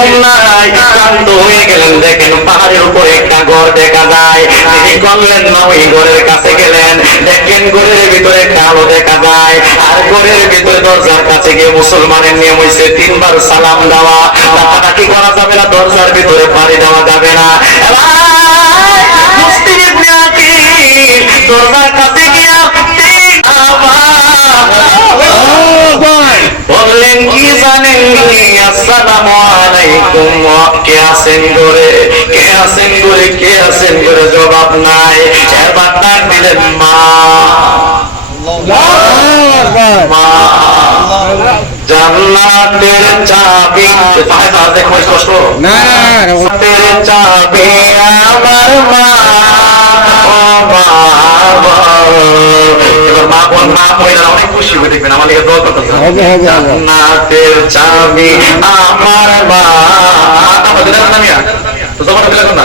ঘুম নাই ক্লান্ত হয়ে গেলেন দেখেন পাহাড়ের উপরে একটা ঘর দেখা যায়। তিনি করলেন না ওই ঘরের কাছে গেলেন। দেখলেন ঘরের ভিতরে একটা আলো দেখা যায়। আর ঘরের ভিতরে দরজার কাছে গিয়ে মুসলমানের নিয়ম হয়েছে তিনবার সালাম দেওয়া। ডাকাডাকি করা যাবে না? দরজার ভিতরে পাড়ি দেওয়া যাবে না। দরজার কাছে গিয়া বললেন কি জানেন আসসালামু আলাইকুম কে আছেন করে কে আছেন করে কে আছেন করে জবাব নাই এবার ডাক দিলেন মা মা জান্নাতের চাবি পায়ে পা দেখো কষ্ট জান্নাতের চাবি আমার মা ও মা এবার মা বোন মা মহিলা অনেক খুশি হয়ে দেখবেন। আমার লিগে দোয়া জান্নাতের চাবি আমার মা আমার দিলেন না মিয়া তো তোমার দিলেন না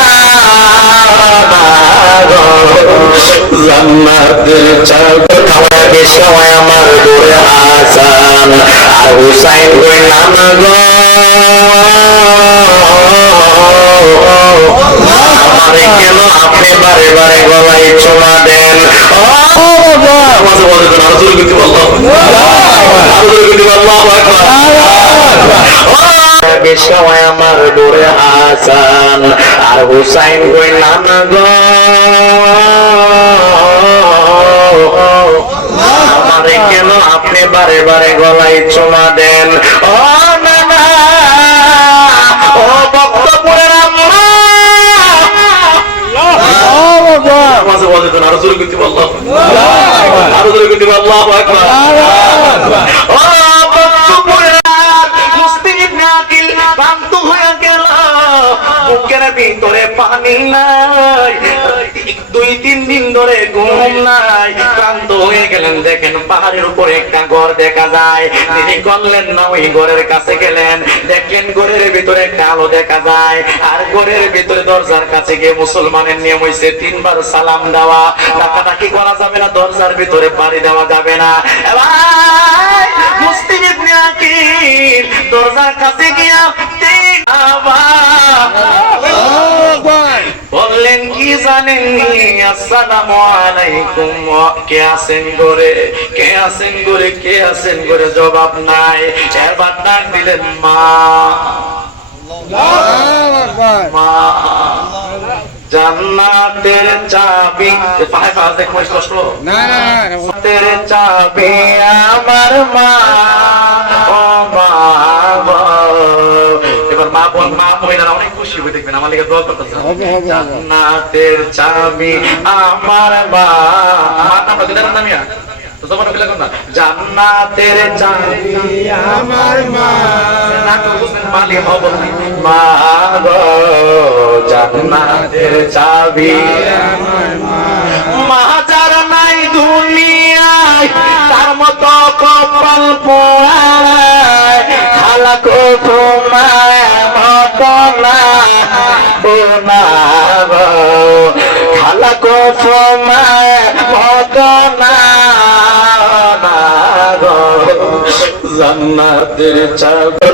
জান্নাতের চাবি খাওয়ার বিষয় আমার দূরে হাসান আর হুসাইন কই নানা গো আমারে কেন আপনি বারে বারে গলায় চোমা দেন ও মাঝে মাঝে তো নারজুল কিন্তু আল্লাহ নারজুল কিন্তু আল্লাহু আকবার বিষয় আমার দূরে হাসান আর হুসাইন কই নানা গো আমারে কেন আপনি বারে বারে গলায় চোমা দেন? ও নানা ও বক্তপুরের ভিতরে পানি নাই। দুই, তিন দিন ধরে ঘুম নাই। ক্লান্ত হয়ে গেলেন, দেখেন পাহাড়ের উপরে একটা ঘর দেখা যায়। তিনি করলেন না, ওই ঘরের কাছে গেলেন। দেখলেন ঘরের ভিতরে একটা আলো দেখা যায়। আর ঘরের ভিতরে দরজার কাছে গিয়ে মুসলমানের নিয়ম হয়েছে তিনবার সালাম দেওয়া। ডাকাডাকি করা যাবে না, দরজার ভিতরে পাড়ি দেওয়া যাবে না। দরজার কাছে গিয়া তিন আবার বললেন কি জানেন আসসালামু আলাইকুম। কে আছেন করে কে আছেন করে কে আছেন করে জবাব নাই। এবার ডাক দিলেন মা। মা। জান্নাতের চাবি পায়ে পা দেখো কষ্ট। জান্নাতের চাবি আমার মা। এবার মা বোন মা মহিলারা অনেক খুশি হয়ে দেখবেন আমার লিগে দোয়া করতেছে জান্নাতের চাবি আমার মা। নামটা দিলেন না মিয়া তো তোমার জান্নাতের চাবি আমার মা। মালি হব মা গো জান্নাতের চাবি আমার মা। যার নাই দুনিয়ায় তার মতো কপাল পোড়ায় খালাকো তোমায় মতো না বোনা গো খালাকো তোমায় মতো না গো জান্নাতের চাবি।